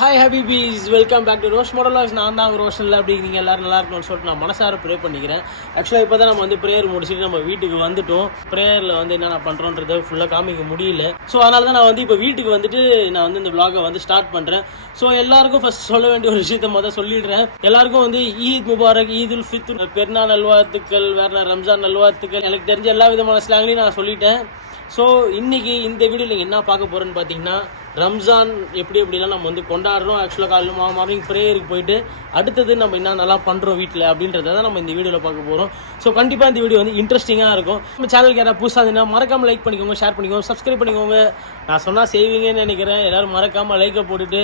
Hi ஹபிபீஸ், welcome back to ரோஷ் மாடலாக்ஸ். நான் தான் ரோஷனில் அப்படி நீங்கள் எல்லோரும் நல்லா இருக்கணும்னு சொல்லிட்டு நான் மனசார ப்ரே பண்ணிக்கிறேன். ஆக்சுவலாக இப்போ தான் நம்ம வந்து ப்ரேயர் முடிச்சுட்டு நம்ம வீட்டுக்கு வந்துட்டோம். ப்ரேயரில் வந்து என்னென்ன பண்ணுறோன்றதை ஃபுல்லாக காமிக்க முடியல. ஸோ அதனால தான் நான் வந்து இப்போ வீட்டுக்கு வந்துட்டு நான் வந்து இந்த vlog-ஐ வந்து ஸ்டார்ட் பண்ணுறேன். ஸோ எல்லாருக்கும் ஃபர்ஸ்ட் சொல்ல வேண்டிய ஒரு விஷயத்த முதல் சொல்லிடுறேன். எல்லாருக்கும் வந்து ஈத் முபாரக், ஈதுல் ஃபித்ர், பெருநாள் நல்வாழ்த்துக்கள், வேறு ரம்ஜான் நல்வாழ்த்துக்கள். எனக்கு தெரிஞ்ச எல்லா விதமான ஸ்லாங்லையும் நான் சொல்லிட்டேன். ஸோ இன்றைக்கி இந்த வீடியோவில் நீங்கள் என்ன பார்க்க போகிறேன்னு பார்த்தீங்கன்னா, ரம்ஜான் எப்படிலாம் நம்ம வந்து கொண்டாடுறோம். ஆக்சுவலாக காலையில் மார்னிங் ப்ரேயருக்கு போயிட்டு அடுத்தது நம்ம என்ன நல்லா பண்ணுறோம் வீட்டில் அப்படின்றத தான் நம்ம இந்த வீடியோவில் பார்க்க போகிறோம். ஸோ கண்டிப்பாக இந்த வீடியோ வந்து இன்ட்ரெஸ்டிங்காக இருக்கும். நம்ம சேனலுக்கு யாராவது புதுசாக இருந்தீங்கன்னா மறக்காமல் லைக் பண்ணிக்கோங்க, ஷேர் பண்ணிக்கோங்க, சப்ஸ்கிரைப் பண்ணிக்கோங்க. நான் சொன்னால் செய்வீங்கன்னு நினைக்கிறேன். எல்லோரும் மறக்காமல் லைக்கை போட்டுட்டு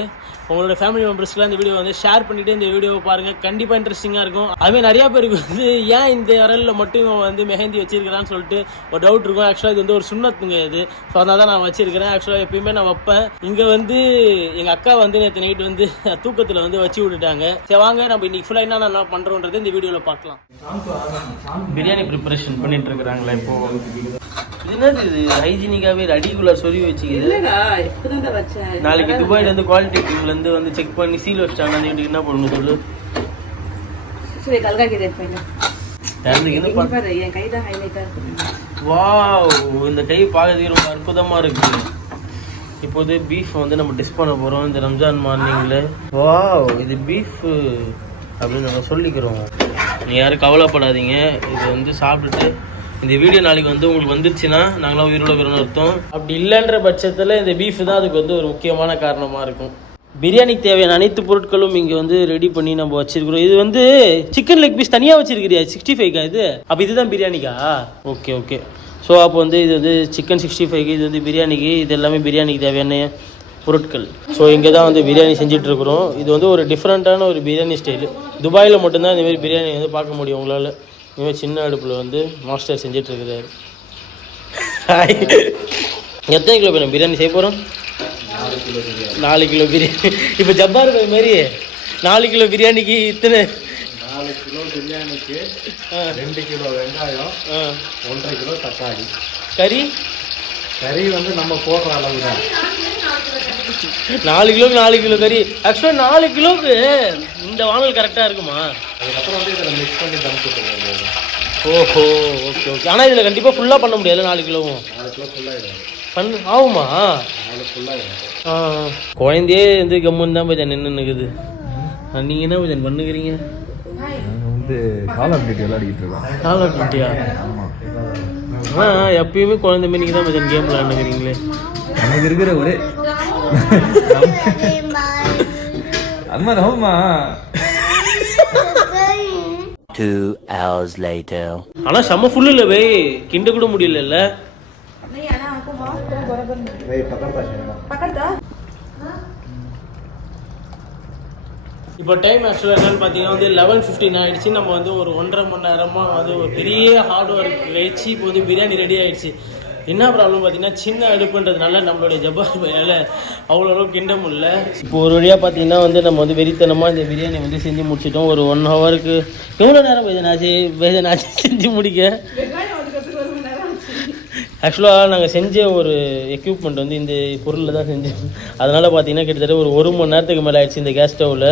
உங்களோட ஃபேமிலி மெம்பர்ஸ்க்குலாம் இந்த வீடியோ வந்து ஷேர் பண்ணிவிட்டு இந்த வீடியோவை பாருங்கள். கண்டிப்பாக இன்ட்ரெஸ்டிங்காக இருக்கும். அதுமாதிரி நிறையா பேருக்கு வந்து ஏன் இந்த விரலில் மட்டும் இவன் வந்து மெஹந்தி வச்சிருக்கிறான்னு சொல்லிட்டு ஒரு டவுட் இருக்கும். ஆக்சுவலாக இது வந்து ஒரு சுண்ணத்துங்க இது. ஸோ அதனால தான் நான் வச்சிருக்கிறேன். ஆக்சுவலாக எப்பயுமே நான் வைப்பேன். இங்கே வந்து எங்கள் அக்கா வந்து நேற்று நைட்டு வந்து தூக்கத்தில் வந்து வச்சு விட்டுட்டாங்க. சரி வாங்க நம்ம இன்னைக்கு ஃபுல்லாக என்ன பண்ணுறோன்றது இந்த வீடியோவில் பார்க்கலாம். பிரியாணி ப்ரிப்பரேஷன் பண்ணிட்டு இருக்கிறாங்களா இப்போ? என்னது இது ஹைஜீனிக்காகவே அடிக்குள்ள சொல்லி வச்சுக்கிது. நாளைக்கு துபாயிலேருந்து குவாலிட்டி டீம்லேருந்து வந்து செக் பண்ணி சீல் வச்சிட்டாங்க. என்ன பண்ணணும் சொல்லு. வாவ், இந்த கை பார்க்கறதுக்கு ரொம்ப அற்புதமாக இருக்குது. இப்போது பீஃப் வந்து நம்ம டிஷ் பண்ண போகிறோம் இந்த ரம்ஜான் மார்னிங்கில். வாவ், இது பீஃப் அப்படின்னு நம்ம சொல்லிக்கிறோம். நீங்கள் யாரும் கவலைப்படாதீங்க. இது வந்து சாப்பிட்டுட்டு இந்த வீடியோ நாளைக்கு வந்து உங்களுக்கு வந்துருச்சுன்னா நாங்களாம் உயிரோட இருக்கிறோன்னு அர்த்தம். அப்படி இல்லைன்ற பட்சத்தில் இந்த பீஃப் தான் அதுக்கு வந்து ஒரு முக்கியமான காரணமாக இருக்கும். பிரியாணிக்கு தேவையான அனைத்து பொருட்களும் இங்கே வந்து ரெடி பண்ணி நம்ம வச்சிருக்கிறோம். இது வந்து சிக்கன் லெக் பீஸ் தனியாக வச்சிருக்கிறியா? 65க்கா இது? அப்போ இதுதான் பிரியாணிக்கா? Okay okay. ஸோ அப்போ வந்து இது வந்து சிக்கன் 65க்கு, இது வந்து பிரியாணிக்கு. இது எல்லாமே பிரியாணிக்கு தேவையான பொருட்கள். ஸோ இங்கே தான் வந்து பிரியாணி செஞ்சிட்ருக்குறோம். இது வந்து ஒரு டிஃப்ரெண்ட்டான ஒரு பிரியாணி ஸ்டைலு. துபாயில் மட்டும்தான் இந்தமாரி பிரியாணி வந்து பார்க்க முடியும் உங்களால். இந்தமாதிரி சின்ன அடுப்பில் வந்து மாஸ்டர் செஞ்சிட்ருக்கிறாரு. எத்தனை கிலோ நம்ம பிரியாணி செய்ய போகிறோம்? 4 கிலோ பிரியாணி. இப்போ ஜப்பார் மாதிரி 4 கிலோ பிரியாணிக்கு இத்தனை? 4 கிலோ பிரியாணிக்கு 2 கிலோ வெங்காயம், 1.5 கிலோ தக்காளி. கறி வந்து நம்ம போடுற அளவு தான். 4 கிலோக்கு 4 கிலோ கறி. ஆக்சுவலாக 4 கிலோக்கு இந்த வானல் கரெக்டாக இருக்குமா? அதுக்கப்புறம் வந்து இதில் மிக்ஸ் பண்ணி தம் கொடுத்துருவோம். ஓஹோ, ஓகே ஓகே. ஆனால் இதில் கண்டிப்பாக ஃபுல்லாக பண்ண முடியாது. 4 கிலோவும் 4 கிலோ ஃபுல்லாகிடும். ஆகுமா? 4 ஃபுல்லாகிடும். குழந்தையே வந்து கம்முன்னு தான் போய் நின்று நிற்குது. நீங்கள் என்ன போய் பண்ணுகிறீங்க? வந்து கால் ஆஃப் டியூட்டி விளையாடிக்கிட்டு இருக்கோம். கால் ஆஃப் டியூட்டியா? எப்பயுமே குழந்தை மாரி நீங்கள் தான் போய் கேம் விளையாண்டுக்கிறீங்களே. எனக்கு இருக்கிற ஒரே அம்மா ரஹ்மா. 2 hours later. ஆனா செம்ம ஃபுல் இல்ல வே, கிண்ட கூட முடியல. இப்போ டைம் ஆக்சுவலாக என்னன்னு பார்த்தீங்கன்னா வந்து 11:15 ஆகிடுச்சு. நம்ம வந்து ஒரு 1.5 மணி நேரமாக வந்து ஒரு பெரிய ஹார்ட் ஒர்க் கழிச்சு இப்போ வந்து பிரியாணி ரெடி ஆகிடுச்சு. என்ன ப்ராப்ளம் பார்த்தீங்கன்னா, சின்ன அடுப்புன்றதுனால நம்மளுடைய ஜப்பார் பையால் அவ்வளோ அளவுக்கு கிண்ட முடியல. இப்போ ஒரு வழியாக பார்த்தீங்கன்னா வந்து நம்ம வந்து வெறித்தனமாக இந்த பிரியாணி வந்து செஞ்சு முடிச்சிட்டோம். ஒரு 1 ஹவருக்கு எவ்வளோ நேரம் வேதனாச்சு செஞ்சு முடிக்க. ஆக்சுவலாக நாங்கள் செஞ்ச ஒரு எக்யூப்மெண்ட் வந்து இந்த பொருளில் தான் செஞ்சோம். அதனால் பார்த்தீங்கன்னா கிட்டத்தட்ட ஒரு 1 மணி நேரத்துக்கு மேலே ஆயிடுச்சு இந்த கேஸ் ஸ்டவ்வில்.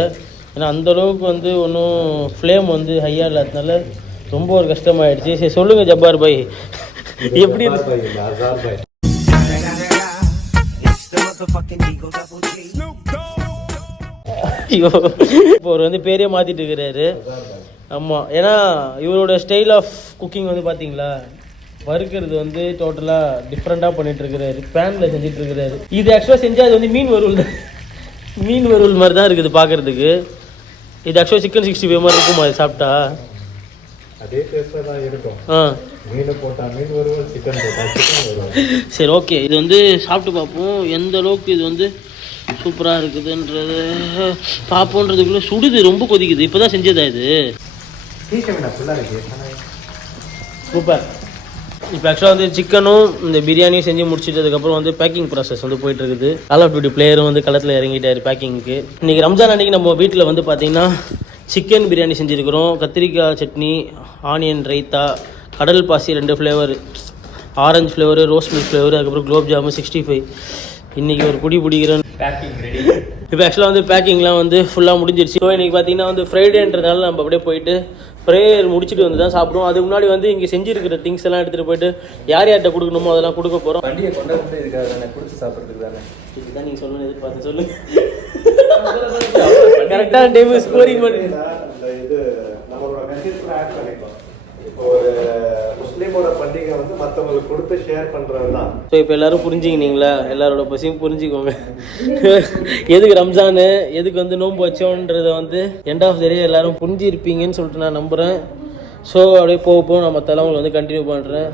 ஏன்னா அந்தளவுக்கு வந்து ஒன்றும் ஃப்ளேம் வந்து ஹையாக இல்லாததுனால ரொம்ப ஒரு கஷ்டமாயிடுச்சு. சரி சொல்லுங்கள் ஜப்பார் பாய், எப்படி? ஐயோ, இப்போ அவர் வந்து பேரே மாற்றிட்டு இருக்கிறாரு. ஆமாம், ஏன்னா இவரோட ஸ்டைல் ஆஃப் குக்கிங் வந்து பார்த்தீங்களா, வறுக்கிறது வந்து டோட்டலாக டிஃப்ரெண்ட்டாக பண்ணிகிட்ருக்கிறாரு. பேனில் செஞ்சிட்ருக்கிறாரு. இது ஆக்சுவலாக செஞ்சால் அது வந்து மீன் வறுவல் மாதிரி தான் இருக்குது பார்க்குறதுக்கு. இது ஆக்சுவலாக சிக்கன் 65 மாதிரி இருக்குமா அது சாப்பிட்டா? அதே டேஸ்ட்டாக தான் இருக்கும். மீன் போட்டால் மீன் வறுவல், சிக்கன் போட்டால் சிக்கன் வறுவல். சரி ஓகே, இது வந்து சாப்பிட்டு பார்ப்போம் எந்த அளவுக்கு இது வந்து சூப்பராக இருக்குதுன்றது பார்ப்போன்றதுக்குள்ளே சுடுது, ரொம்ப கொதிக்குது. இப்போ தான் செஞ்சதா இது? சூப்பர். இப்போ ஆக்சுவலாக வந்து சிக்கனும் இந்த பிரியாணியும் செஞ்சு முடிச்சிட்டதுக்கப்புறம் வந்து பேக்கிங் ப்ராசஸ் வந்து போயிட்டு இருக்குது. கால் ஆஃப் டியூட்டி பிளேயரும் வந்து களத்தில் இறங்கிட்டார் பேக்கிங்க்கு. இன்றைக்கி ரம்ஜான் அன்றைக்கி நம்ம வீட்டில் வந்து பார்த்திங்கன்னா சிக்கன் பிரியாணி செஞ்சுருக்கிறோம். கத்திரிக்காய் சட்னி, ஆனியன் ரைத்தா, கடல் பாசி 2 flavour, orange flavour, rose milk flavour, அதுக்கப்புறம் குலோப் ஜாமுன் 65. இன்றைக்கி ஒரு குடி பிடிக்கிறேன். Packing ready. இப்போ ஆக்சுவலாக வந்து பேக்கிங்லாம் வந்து ஃபுல்லாக முடிஞ்சிருச்சு. ஸோ இன்றைக்கி பார்த்தீங்கன்னா வந்து ஃப்ரைடேன்றதுனால நம்ம அப்படியே போயிட்டு ப்ரேயர் முடிச்சுட்டு வந்து தான் சாப்பிடுவோம். அதுக்கு முன்னாடி வந்து இங்கே செஞ்சுருக்கிற திங்ஸ் எல்லாம் எடுத்துகிட்டு போயிட்டு யார் யார்கிட்ட கொடுக்கணுமோ அதெல்லாம் கொடுக்க போகிறோம். வண்டியை கொண்டாந்து இருக்காது தானே, கொடுத்து சாப்பிட்றதுக்கு தானே. இதுதான் நீங்கள் சொல்லணும்னு எதிர்பார்த்து சொல்லுங்கள். கரெக்டான டைம் ஸ்கோரிங் பண்ணி இது நம்மளோட மெசேஜ் ஆட் பண்ணிக்கலாம். இப்போ ஒரு முஸ்லீமோட பண்டிகை வந்து மற்றவங்களுக்கு கொடுத்து ஷேர் பண்ணுறது தான். ஸோ இப்போ எல்லாரும் புரிஞ்சுக்கினீங்களா? எல்லாரோட பசியும் புரிஞ்சுக்கோங்க. எதுக்கு ரம்ஜானு, எதுக்கு வந்து நோன்பு வச்சோன்றதை வந்து எண்ட் ஆஃப் த டே எல்லாரும் புரிஞ்சிருப்பீங்கன்னு சொல்லிட்டு நான் நம்புகிறேன். ஸோ அப்படியே போக நான் மற்றெல்லாம் உங்களுக்கு வந்து கண்டினியூ பண்ணுறேன்.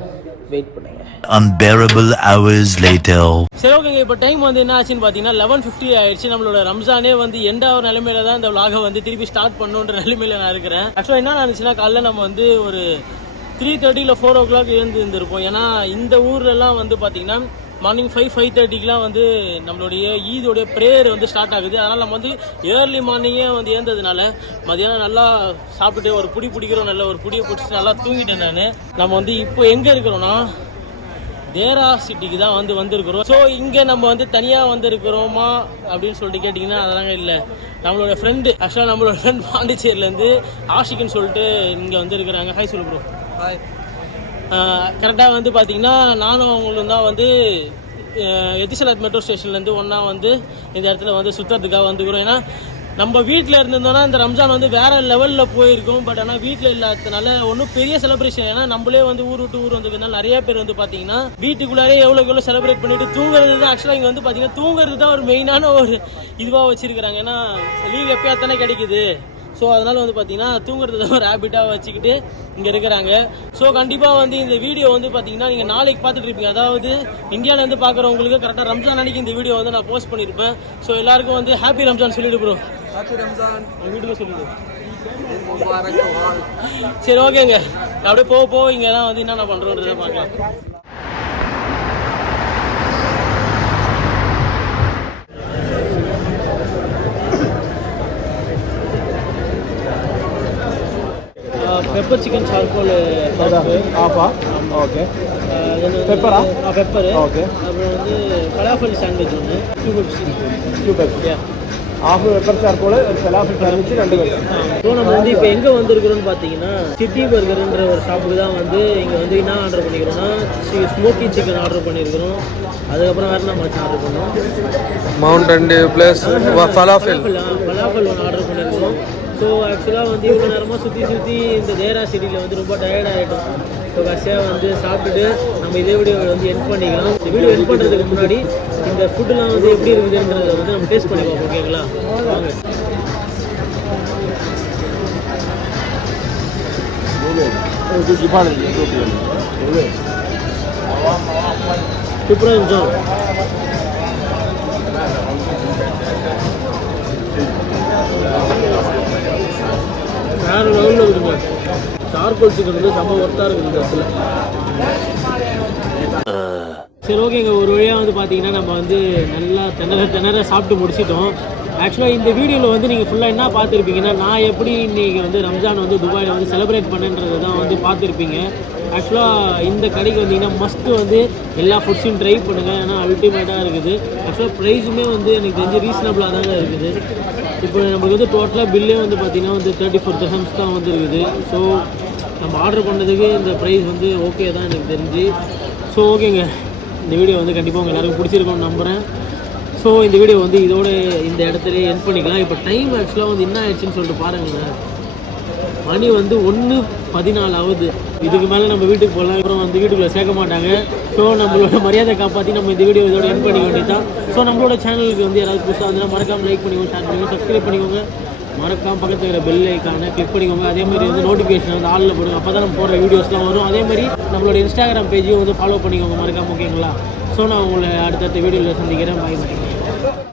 வெயிட் பண்ணுங்க. Unbearable hours later. சரி ஓகேங்க, இப்போ டைம் வந்து என்ன ஆச்சுன்னு பார்த்தீங்கன்னா 11:50 ஆயிடுச்சு. நம்மளோட ரம்ஜானே வந்து எண்ட் ஆகிற நிலைமையில தான் இந்த விலாகை வந்து திருப்பி ஸ்டார்ட் பண்ணுன்ற நிலைமையில நான் இருக்கிறேன். ஆக்சுவலாக என்ன நினச்சுன்னா காலைல நம்ம வந்து ஒரு 3:30 இல்லை 4 o'clock இருந்திருப்போம். ஏன்னா இந்த ஊர்லலாம் வந்து பார்த்தீங்கன்னா மார்னிங் 5-5:30க்குலாம் வந்து நம்மளுடைய ஈதோடைய ப்ரேயர் வந்து ஸ்டார்ட் ஆகுது. அதனால் நம்ம வந்து ஏர்லி மார்னிங்கே வந்து ஏந்ததுனால மதியானம் நல்லா சாப்பிட்டுட்டு ஒரு பிடிக்கிறோம், நல்ல ஒரு பிடியை பிடிச்சிட்டு நல்லா தூங்கிட்டேன் நான். நம்ம வந்து இப்போ எங்கே இருக்கிறோன்னா தேரா சிட்டிக்கு தான் வந்து வந்திருக்கிறோம். ஸோ இங்கே நம்ம வந்து தனியாக வந்திருக்கிறோமா அப்படின்னு சொல்லிட்டு கேட்டிங்கன்னா அதெல்லாம் இல்லை. நம்மளோட ஃப்ரெண்டு, ஆக்சுவலாக நம்மளோட ஃப்ரெண்ட் பாண்டிச்சேரியிலேருந்து ஆஷிக்குன்னு சொல்லிட்டு இங்கே வந்து இருக்கிறாங்க. ஹாய் சொல்லு ப்ரோ. ஹாய். கரெக்டாக வந்து பார்த்தீங்கன்னா நானும் அவங்களும் தான் வந்து எத்திசலாத் மெட்ரோ ஸ்டேஷன்லேருந்து ஒன்றா வந்து இந்த இடத்துல வந்து சுற்றுறதுக்காக வந்துக்கிறோம். ஏன்னா நம்ம வீட்டில் இருந்திருந்தோன்னா இந்த ரம்ஜான் வந்து வேறு லெவலில் போயிருக்கும். பட் ஆனால் வீட்டில் இல்லாததுனால ஒன்றும் பெரிய செலிப்ரேஷன். ஏன்னா நம்மளே வந்து ஊர் விட்டு ஊர் வந்திருக்கனால நிறைய பேர் வந்து பார்த்தீங்கன்னா வீட்டுக்குள்ளாரே எவ்வளோ செலிப்ரேட் பண்ணிட்டு தூங்குறது தான். ஆக்சுவலாக இங்கே வந்து பார்த்தீங்கன்னா தூங்குறது தான் ஒரு மெயினான ஒரு இதுவாக வச்சுருக்கிறாங்க. ஏன்னா லீவ் எப்போயா தானே கிடைக்குது. ஸோ அதனால் வந்து பார்த்தீங்கன்னா தூங்குறது தான் ஒரு ஹேபிட்டாக வச்சுக்கிட்டு இங்கே இருக்கிறாங்க. ஸோ கண்டிப்பாக வந்து இந்த வீடியோ வந்து பார்த்தீங்கன்னா நீங்கள் நாளைக்கு பார்த்துட்டு இருப்பீங்க. அதாவது இந்தியாவிலேருந்து பார்க்குறவங்களுக்கு கரெக்டாக ரம்ஜான் அன்னைக்கு இந்த வீடியோ வந்து நான் போஸ்ட் பண்ணியிருப்பேன். ஸோ எல்லாருக்கும் வந்து ஹாப்பி ரம்ஜான் சொல்லிவிடு ப்ரோ. ஹாப்பி ரம்ஜான் வீட்டுக்கு சொல்லிவிடு. சரி ஓகேங்க, அப்படியே போக இங்கெல்லாம் வந்து என்னென்ன பண்ணுறோன்றதை பார்க்கலாம். பெப்பர் சிக்கன் சார்கோல் ஆஃபா. ஓகே. பெப்பரா? பெப்பர். ஓகே. அப்புறம் வந்து ஃபலாஃபல் சாண்ட்விச் ஒன்று 2 Pepsi. Half pepper charcoal, falafel sandwich 2 Pepsi. So நம்ம வந்து இப்போ எங்கே வந்திருக்கிறோன்னு பார்த்தீங்கன்னா சிட்டி பர்கர்ன்ற ஒரு ஷாப்புக்கு தான் வந்து இங்கே வந்து என்ன ஆர்டர் பண்ணிக்கிறோன்னா ஸ்மோக்கி சிக்கன் ஆர்டர் பண்ணியிருக்கிறோம். அதுக்கப்புறம் வேறு நம்ம ஆர்டர் பண்ணோம் மவுண்டன் டியூ ப்ளஸ் ஃபலாஃபல் ஒன்று ஆர்டர் பண்ணியிருக்கிறோம். ஸோ ஆக்சுவலாக வந்து இவ்வளோ நேரமாக சுற்றி இந்த தேரா சிட்டியில் வந்து ரொம்ப டயர்டாகிட்டோம். ஸோ கடைசியாக வந்து சாப்பிட்டுட்டு நம்ம இதே வீடியோவை வந்து எண்ட் பண்ணிக்கலாம். இந்த வீடியோ எண்ட் பண்ணுறதுக்கு முன்னாடி இந்த ஃபுட்டுலாம் வந்து எப்படி இருக்குதுன்றதை வந்து நம்ம டேஸ்ட் பண்ணி பார்ப்போம். ஓகேங்களா? வாங்க. சூப்பராக இருந்துச்சோம். வேறு லெவலில் இருக்குங்க. சார்கோல் சிக்கன் வந்து செம்ம ஒர்த்தாக இருக்குது இந்த இடத்துல. சரி ஓகேங்க, ஒரு வழியாக வந்து பார்த்தீங்கன்னா நம்ம வந்து நல்லா திணற சாப்பிட்டு முடிச்சிட்டோம். ஆக்சுவலாக இந்த வீடியோவில் வந்து நீங்கள் ஃபுல்லாக என்ன பார்த்துருப்பீங்கன்னா நான் எப்படி இன்றைக்கி வந்து ரம்ஜான் வந்து துபாயில் வந்து செலிப்ரேட் பண்ணுன்றது தான் வந்து பார்த்துருப்பீங்க. ஆக்சுவலாக இந்த கடைக்கு வந்தீங்கன்னா மஸ்ட்டு வந்து எல்லா ஃபுட்ஸையும் ட்ரை பண்ணுங்கள். ஏன்னா அல்டிமேட்டாக இருக்குது. ஆக்சுவலாக ப்ரைஸுமே வந்து எனக்கு தெரிஞ்சு ரீசனபிளாக தாங்க இருக்குது. இப்போ நம்மளுக்கு வந்து டோட்டலாக பில்லே வந்து பார்த்திங்கன்னா வந்து 34,000 தான் வந்து இருக்குது. ஸோ நம்ம ஆர்டர் பண்ணதுக்கு இந்த ப்ரைஸ் வந்து ஓகே தான் எனக்கு தெரிஞ்சு. ஸோ ஓகேங்க, இந்த வீடியோ வந்து கண்டிப்பாக உங்கள் எல்லாருக்கும் பிடிச்சிருக்கோன்னு நம்புகிறேன். ஸோ இந்த வீடியோ வந்து இதோட இந்த இடத்துல எண்ட் பண்ணிக்கலாம். இப்போ டைம் ஆக்சுவலாக வந்து என்ன ஆயிடுச்சுன்னு சொல்லிட்டு பாருங்களேன். மணி வந்து 1:14 ஆகுது. இதுக்கு மேலே நம்ம வீட்டுக்கு போகலாம். அப்புறம் வந்து வீட்டுக்குள்ளே சேர்க்க மாட்டாங்க. ஸோ நம்மளோட மரியாதை காப்பாற்றி நம்ம இந்த வீடியோ இதோட எண்ட் பண்ணிக்க வேண்டியதான். ஸோ நம்மளோட சேனலுக்கு வந்து யாராவது புதுசாக வந்து மறக்காமல் லைக் பண்ணிக்கோங்க, ஷேர் பண்ணிக்கோங்க, சப்ஸ்கிரைப் பண்ணிக்கோங்க. மறக்காமல் பக்கத்தில் இருக்கிற பெல் ஐக்கானை கிளிக் பண்ணிக்கோங்க. அதேமாதிரி வந்து நோட்டிஃபிகேஷன் வந்து ஆளில் போடுங்க. அப்போ தான் நம்ம போடுற வீடியோஸ்லாம் வரும். அதேமாதிரி நம்மளோட இன்ஸ்டாகிராம் பேஜையும் வந்து ஃபாலோ பண்ணிக்கோங்க மறக்காமல். ஓகேங்களா? ஸோ நான் உங்களை அடுத்தடுத்த வீடியோவில் சந்திக்கிறேன். பாய் பாய்.